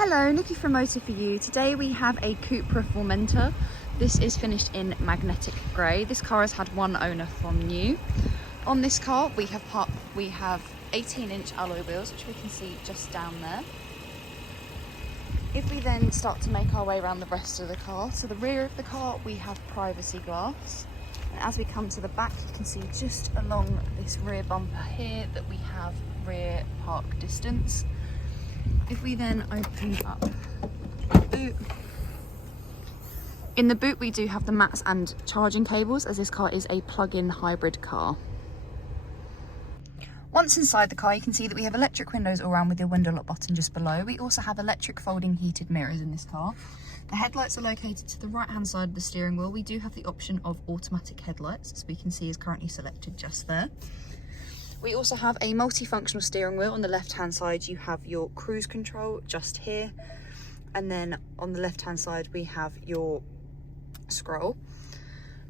Hello, Nikki from Motor For You. Today we have a CUPRA FORMENTOR. This is finished in magnetic grey. This car has had one owner from new. On this car we have 18-inch alloy wheels, which we can see just down there. If we then start to make our way around the rest of the car, to the rear of the car we have privacy glass. And as we come to the back, you can see just along this rear bumper here that we have rear park distance. If we then open up the boot, in the boot we do have the mats and charging cables, as this car is a plug-in hybrid car. Once inside the car, you can see that we have electric windows all around with your window lock button just below. We also have electric folding heated mirrors in this car. The headlights are located to the right hand side of the steering wheel. We do have the option of automatic headlights, as we can see is currently selected just there. We also have a multifunctional steering wheel. On the left hand side you have your cruise control just here, and then on the left hand side we have your scroll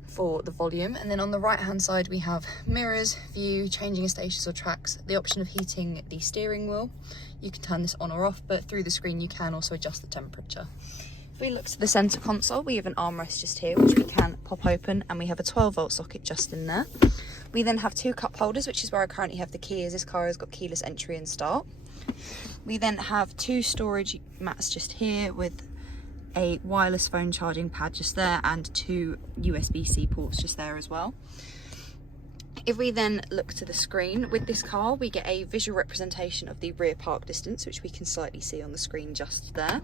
for the volume, and then on the right hand side we have mirrors, view, changing of stations or tracks, the option of heating the steering wheel. You can turn this on or off, but through the screen you can also adjust the temperature. If we look to the centre console, we have an armrest just here which we can pop open, and we have a 12-volt socket just in there. We then have two cup holders, which is where I currently have the key, as this car has got keyless entry and start. We then have two storage mats just here with a wireless phone charging pad just there, and two USB-C ports just there as well. If we then look to the screen, with this car we get a visual representation of the rear park distance, which we can slightly see on the screen just there.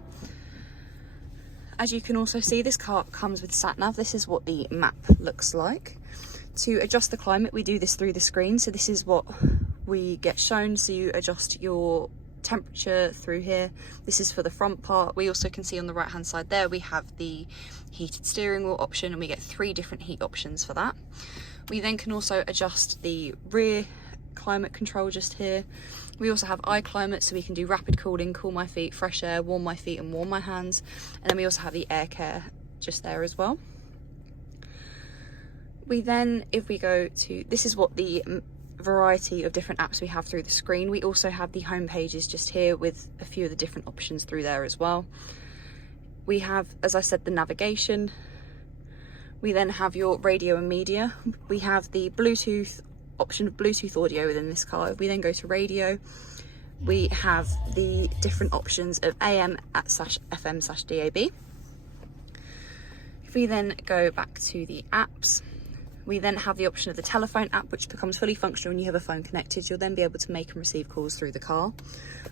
As you can also see, this car comes with sat nav. This is what the map looks like. To adjust the climate, we do this through the screen, so this is what we get shown. So you adjust your temperature through here. This is for the front part. We also can see on the right hand side there we have the heated steering wheel option, and we get 3 different heat options for that. We then can also adjust the rear climate control just here. We also have iClimate, so we can do rapid cooling, cool my feet, fresh air, warm my feet and warm my hands, and then we also have the air care just there as well. We then, if we go to, this is what the variety of different apps we have through the screen. We also have the home pages just here with a few of the different options through there as well. We have, as I said, the navigation. We then have your radio and media. We have the Bluetooth option of Bluetooth audio within this car. If we then go to radio, we have the different options of AM /FM /DAB. If we then go back to the apps, we then have the option of the telephone app, which becomes fully functional when you have a phone connected. You'll then be able to make and receive calls through the car.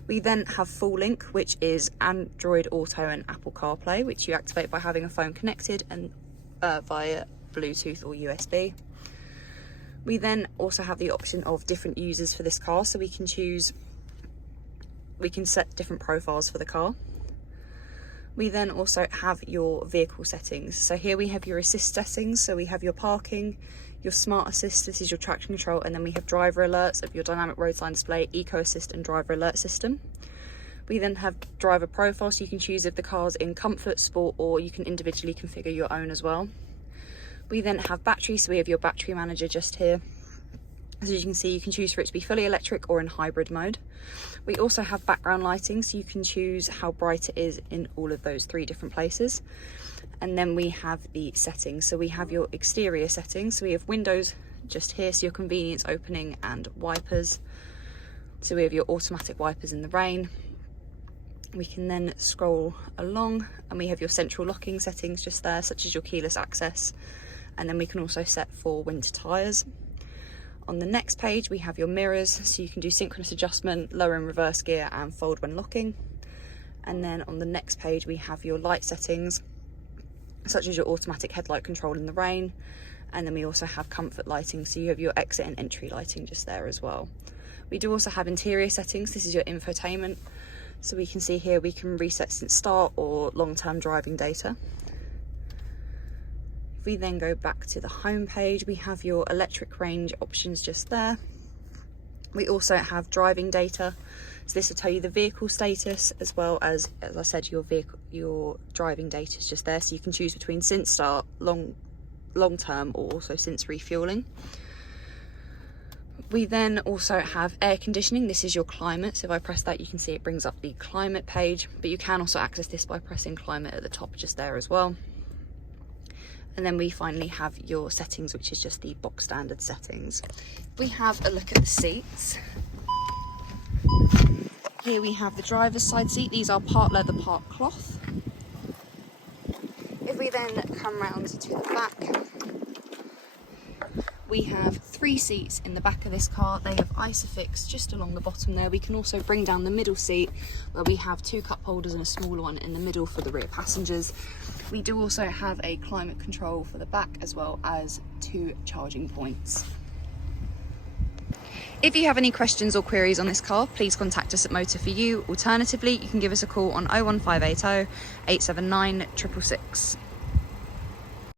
We then have Full Link, which is Android Auto and Apple CarPlay, which you activate by having a phone connected and via Bluetooth or USB. We then also have the option of different users for this car, so we can set different profiles for the car. We then also have your vehicle settings. So here we have your assist settings. So we have your parking, your smart assist, this is your traction control, and then we have driver alerts of your dynamic road sign display, eco assist and driver alert system. We then have driver profile, so you can choose if the car's in comfort, sport, or you can individually configure your own as well. We then have battery, so we have your battery manager just here. As you can see, you can choose for it to be fully electric or in hybrid mode. We also have background lighting, so you can choose how bright it is in all of those 3 different places. And then we have the settings, so we have your exterior settings. So we have windows just here, so your convenience opening and wipers. So we have your automatic wipers in the rain. We can then scroll along and we have your central locking settings just there, such as your keyless access. And then we can also set for winter tyres. On the next page we have your mirrors, so you can do synchronous adjustment, lower and reverse gear and fold when locking. And then on the next page we have your light settings, such as your automatic headlight control in the rain. And then we also have comfort lighting, so you have your exit and entry lighting just there as well. We do also have interior settings. This is your infotainment, so we can see here we can reset since start or long-term driving data. If we then go back to the home page, we have your electric range options just there. We also have driving data, so this will tell you the vehicle status as well as I said, your driving data is just there, so you can choose between since start, long term, or also since refueling. We then also have air conditioning. This is your climate. So if I press that, you can see it brings up the climate page, but you can also access this by pressing climate at the top just there as well. And then we finally have your settings, which is just the box standard settings. We have a look at the seats. Here we have the driver's side seat. These are part leather, part cloth. If we then come round to the back, we have 3 seats in the back of this car. They have Isofix just along the bottom there. We can also bring down the middle seat where we have 2 cup holders and a smaller one in the middle for the rear passengers. We do also have a climate control for the back as well as 2 charging points. If you have any questions or queries on this car, please contact us at Motor For You. Alternatively, you can give us a call on 01580 879 666.